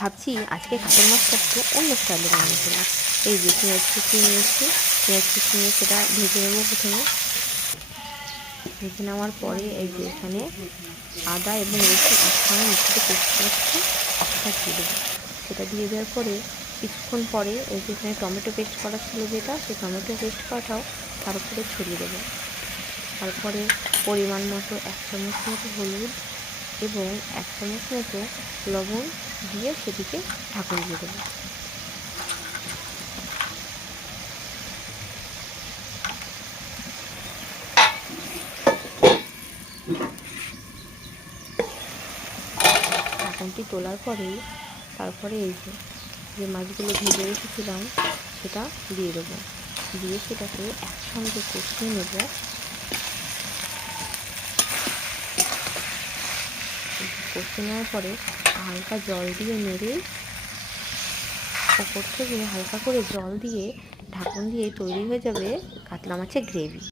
ভাবছি আজকে কাতল মাছটা একটু অন্য স্টাইলে বানানো করবো। এই যে পেঁয়াজ কুচিয়ে নিয়েছি, পেঁয়াজ কুচিয়ে নিয়ে সেটা ভেজে নেবো। প্রথমে ভেজে নেওয়ার পরে এই যে এখানে আদা এবং রসুন একসঙ্গে মিক্সিতে পেস্ট করে সেটা দিয়ে দেবো। সেটা দিয়ে দেওয়ার পরে কিছুক্ষণ পরে এই যে এখানে টমেটো পেস্ট করা ছিল যেটা, সেই টমেটো পেস্ট করাটাও তার উপরে ছড়িয়ে দেবো। তারপরে পরিমাণ মতো 1 চামচ মতো হলুদ এবং 1 চামচ মতো লবণ দিয়ে সেটিকে ঢাকন দিয়ে দেবো। ঢাকনটি তোলার পরেই তারপরে এই যে মাছগুলো ভেজে রেখেছিলাম সেটা দিয়ে দেবো। দিয়ে সেটাকে একসঙ্গে কষিয়ে নেব। কষিয়ে নেওয়ার পরে হালকা জল দিয়ে নেড়ে ওপর থেকে হালকা করে জল দিয়ে ঢাকন দিয়ে তৈরি হয়ে যাবে কাতলা মাছের গ্রেভি।